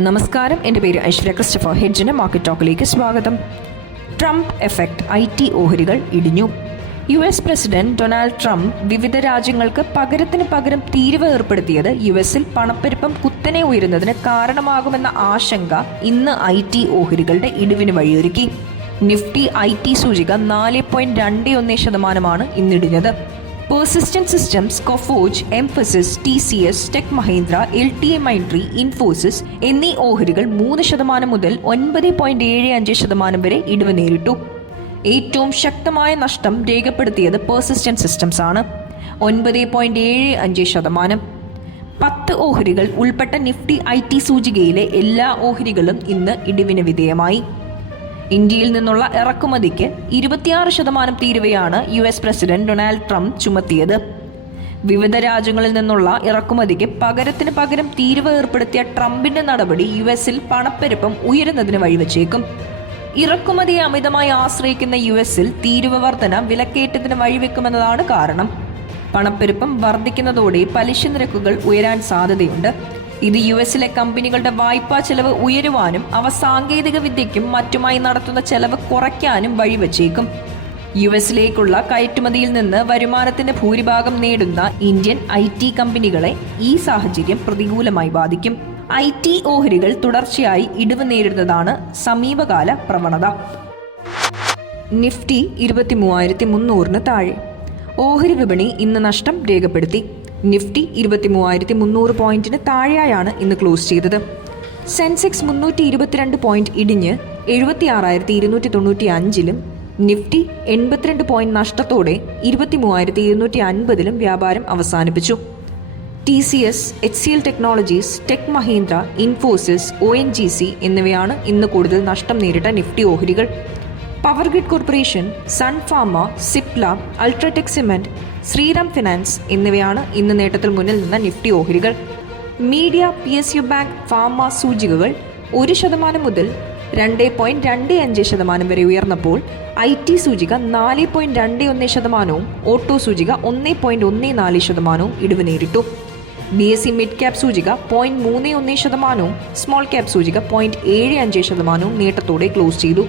നമസ്കാരം. എന്റെ പേര് ഐശ്വര്യ ക്രിസ്റ്റഫർ. ഹെഡ്ജിന് മാർക്കറ്റ് ടോക്കിലേക്ക് സ്വാഗതം. ട്രംപ് എഫക്റ്റ് ഐ ടി ഓഹരികൾ ഇടിഞ്ഞു. U S president Donald Trump വിവിധ രാജ്യങ്ങൾക്ക് പകരത്തിന് പകരം തീരുവ ഏർപ്പെടുത്തിയത് യു എസിൽ പണപ്പെരുപ്പം കുത്തനെ ഉയരുന്നതിന് കാരണമാകുമെന്ന ആശങ്ക ഇന്ന് ഐ ടി ഓഹരികളുടെ ഇടിവിന് വഴിയൊരുക്കി. നിഫ്റ്റി ഐ ടി സൂചിക നാല് പോയിന്റ് രണ്ട് ഒന്ന് ശതമാനമാണ് ഇന്നിടിഞ്ഞത്. Persistent Systems, Coforge, Emphasis, TCS, Tech Mahindra, L T A Mindtree Infosys എന്നീ ഓഹരികൾ മൂന്ന് ശതമാനം മുതൽ ഒൻപത് പോയിന്റ് ഏഴ് അഞ്ച് ശതമാനം വരെ ഇടിവ് നേരിട്ടു. ഏറ്റവും ശക്തമായ നഷ്ടം രേഖപ്പെടുത്തിയത് പേഴ്സിസ്റ്റന്റ് സിസ്റ്റംസ് ആണ്. ഒൻപത് പോയിന്റ് ഏഴ് അഞ്ച് ശതമാനം. പത്ത് ഓഹരികൾ ഉൾപ്പെട്ട നിഫ്റ്റി ഐ ടി സൂചികയിലെ എല്ലാ ഓഹരികളും ഇന്ന് ഇടിവിന് വിധേയമായി. ഇന്ത്യയിൽ നിന്നുള്ള ഇറക്കുമതിക്ക് ഇരുപത്തിയാറ് ശതമാനം തീരുവയാണ് U S president Donald Trump ചുമത്തിയത്. വിവിധ രാജ്യങ്ങളിൽ നിന്നുള്ള ഇറക്കുമതിക്ക് പകരത്തിന് പകരം തീരുവ ഏർപ്പെടുത്തിയ ട്രംപിന്റെ നടപടി യു എസിൽ പണപ്പെരുപ്പം ഉയരുന്നതിന് വഴിവെച്ചേക്കും. ഇറക്കുമതിയെ അമിതമായി ആശ്രയിക്കുന്ന യു എസിൽ തീരുവ വർധന വിലക്കയറ്റത്തിന് വഴിവെക്കുമെന്നതാണ് കാരണം. പണപ്പെരുപ്പം വർദ്ധിക്കുന്നതോടെ പലിശ നിരക്കുകൾ ഉയരാൻ സാധ്യതയുണ്ട്. ഇത് യു എസിലെ കമ്പനികളുടെ വായ്പാ ചെലവ് ഉയരുവാനും അവ സാങ്കേതിക വിദ്യയ്ക്കും മറ്റുമായി നടത്തുന്ന ചെലവ് കുറയ്ക്കാനും വഴിവെച്ചേക്കും. യു എസിലേക്കുള്ള കയറ്റുമതിയിൽ നിന്ന് വരുമാനത്തിന്റെ ഭൂരിഭാഗം നേടുന്ന ഇന്ത്യൻ ഐ ടി കമ്പനികളെ ഈ സാഹചര്യം പ്രതികൂലമായി ബാധിക്കും. ഐ ടി ഓഹരികൾ തുടർച്ചയായി ഇടിവ് നേരിടുന്നതാണ് സമീപകാല പ്രവണത. നിഫ്റ്റി ഇരുപത്തി മൂവായിരത്തി മുന്നൂറിന് താഴെ. ഓഹരി വിപണി ഇന്ന് നഷ്ടം രേഖപ്പെടുത്തി. നിഫ്റ്റി ഇരുപത്തി മൂവായിരത്തി മുന്നൂറ് പോയിന്റിന് താഴെയായാണ് ഇന്ന് ക്ലോസ് ചെയ്തത്. സെൻസെക്സ് മുന്നൂറ്റി ഇരുപത്തിരണ്ട് പോയിന്റ് ഇടിഞ്ഞ് എഴുപത്തി ആറായിരത്തി ഇരുന്നൂറ്റി തൊണ്ണൂറ്റി അഞ്ചിലും നിഫ്റ്റി എൺപത്തിരണ്ട് പോയിന്റ് നഷ്ടത്തോടെ ഇരുപത്തി മൂവായിരത്തി ഇരുന്നൂറ്റി അൻപതിലും വ്യാപാരം അവസാനിപ്പിച്ചു. T C S H C L technologies tech Mahindra Infosys O N G C എന്നിവയാണ് ഇന്ന് കൂടുതൽ നഷ്ടം നേരിട്ട നിഫ്റ്റി ഓഹരികൾ. Power grid corporation Sun Pharma Cipla UltraTech cement Shriram finance എന്നിവയാണ് ഇന്ന് നേട്ടത്തിൽ മുന്നിൽ നിന്ന നിഫ്റ്റി ഓഹരികൾ. Media P S U bank pharma സൂചികകൾ ഒരു ശതമാനം മുതൽ രണ്ട് പോയിന്റ് രണ്ട് അഞ്ച് ശതമാനം വരെ ഉയർന്നപ്പോൾ ഐ ടി സൂചിക നാല് പോയിന്റ് രണ്ട് ഒന്ന് ശതമാനവും ഓട്ടോ സൂചിക ഒന്ന് പോയിന്റ് ഒന്ന് നാല് ശതമാനവും ഇടിവ് നേരിട്ടു. B S C mid cap സൂചിക പോയിന്റ് മൂന്ന് ഒന്ന് ശതമാനവും സ്മോൾ ക്യാപ് സൂചിക പോയിന്റ് ഏഴ് അഞ്ച് ശതമാനവും നേട്ടത്തോടെ ക്ലോസ് ചെയ്തു.